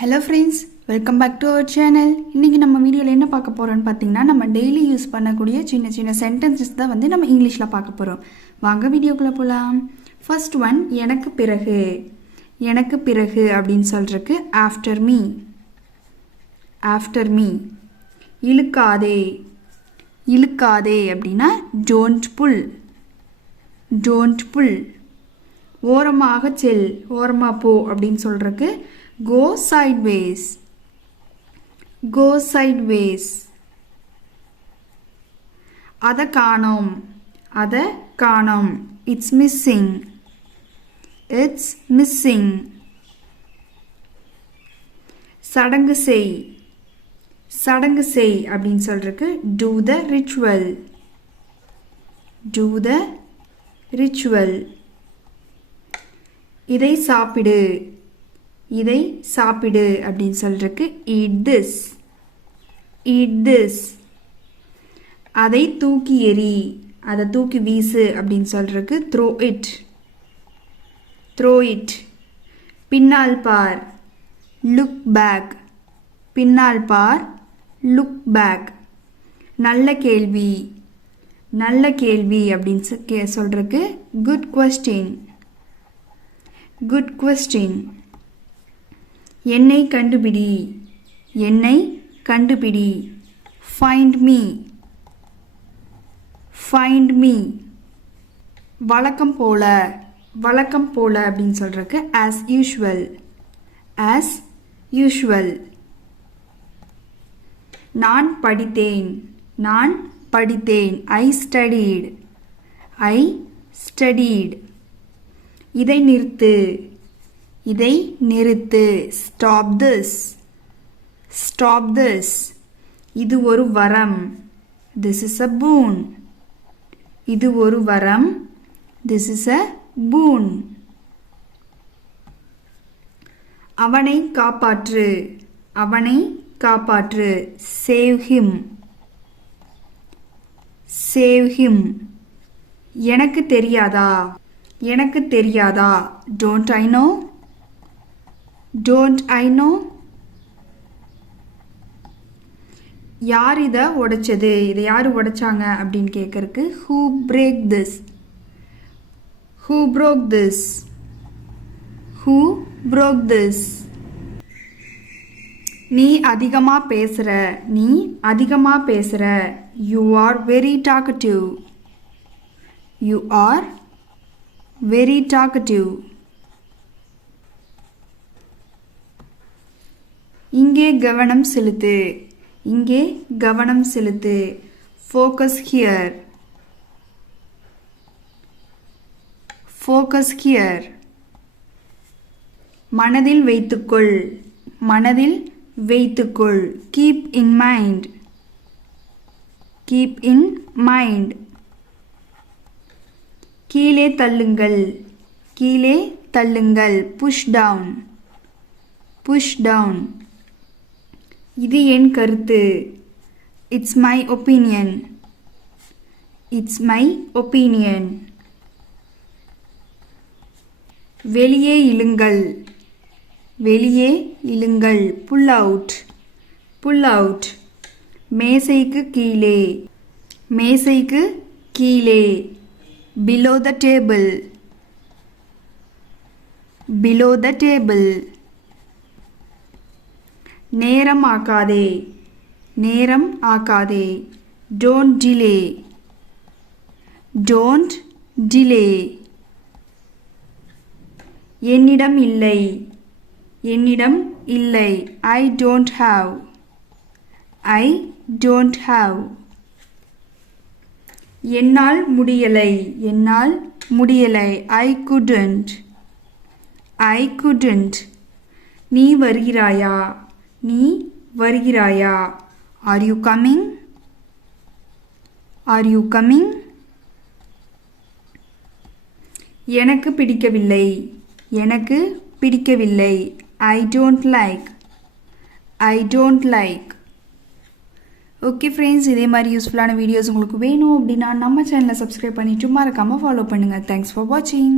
Hello friends, welcome back to our channel. இன்னைக்கு நம்ம வீடியோல என்ன பார்க்க போறோம்னு பாத்தீங்கன்னா நம்ம டெய்லி யூஸ் பண்ணக்கூடிய சின்ன சின்ன சென்டென்சஸ் தான் வந்து நம்ம இங்கிலீஷ்ல பார்க்க போறோம். வாங்க வீடியோக்குள்ள போலாம். First one எனக்கு பிறகு. எனக்கு பிறகு அப்படினு சொல்றதுக்கு after me. After me. இழுக்காதே. இழுக்காதே அப்படினா don't pull. Don't pull. ஓரமாக செல். ஓரமா போ அப்படினு சொல்றதுக்கு go sideways. Go sideways. அத காணோம். அத காணோம். It's missing. It's missing. சடங்கு செய். சடங்கு செய் அப்படினு சொல்றதுக்கு do the ritual. Do the ritual. இதை சாப்பிடு. இதை சாப்பிடு அப்படினு சொல்றதுக்கு eat this. Eat this. அதை தூக்கி எறி. அதை தூக்கி வீசு அப்படினு சொல்றதுக்கு throw it. Throw it. பின்னால் பார். Look back. பின்னால் பார். Look back. நல்ல கேள்வி. நல்ல கேள்வி அப்படினு சொல்றதுக்கு good question. Good question. என்னை கண்டுபிடி. என்னை கண்டுபிடி. Find me. Find me. வழக்கம் போல. வழக்கம் போல அப்படினு சொல்றதுக்கு as usual. As usual. நான் படித்தேன். நான் படித்தேன். I studied. I studied. இதை நிறுத்து. இதை நிறுத்து. Stop this. Stop this. இது ஒரு வரம். This is a boon. இது ஒரு வரம். This is a boon. அவனை காப்பாற்று. அவனை காப்பாற்று. Save him. Save him. எனக்கு தெரியாதா. எனக்கு தெரியாதா. Don't I know? Don't I know? யார் இதை உடைச்சது. இதை யார் உடைச்சாங்க அப்படின்னு கேட்கறதுக்கு who break this. Who broke this? Who broke this? நீ அதிகமா பேசுற. நீ அதிகமா பேசுற. You are very talkative. You are very talkative. இங்கே கவனம் செலுத்து. இங்கே கவனம் செலுத்து. Focus here. Focus here. மனதில் வைத்துக்கொள். மனதில் வைத்துக்கொள். Keep in mind. Keep in mind. கீழே தள்ளுங்கள். கீழே தள்ளுங்கள். Push down. Push down. இது என் கருத்து. It's my opinion. It's my opinion. வெளியே இழுங்கள். வெளியே இழுங்கள். Pull out. Pull out. மேசைக்கு கீழே. மேசைக்கு கீழே. Below the table. Below the table. நேரம் ஆக்காதே. நேரம் ஆக்காதே. Don't delay. Don't delay. என்னிடம் இல்லை. என்னிடம் இல்லை. I don't have. I don't have. என்னால் முடியலை. என்னால் முடியலை. I couldn't. I couldn't. நீ வருகிறாயா. நீ வருகிறாயா. Are you coming? Are you coming? எனக்கு பிடிக்கவில்லை. எனக்கு பிடிக்கவில்லை. I don't like. I don't like. Okay friends, இதே மாதிரி யூஸ்ஃபுல்லான வீடியோஸ் உங்களுக்கு வேணும் அப்படின்னா நம்ம சேனலை சப்ஸ்கிரைப் பண்ணிட்டு மறக்காமல் ஃபாலோ பண்ணுங்கள். தேங்க்ஸ் ஃபார் வாட்சிங்.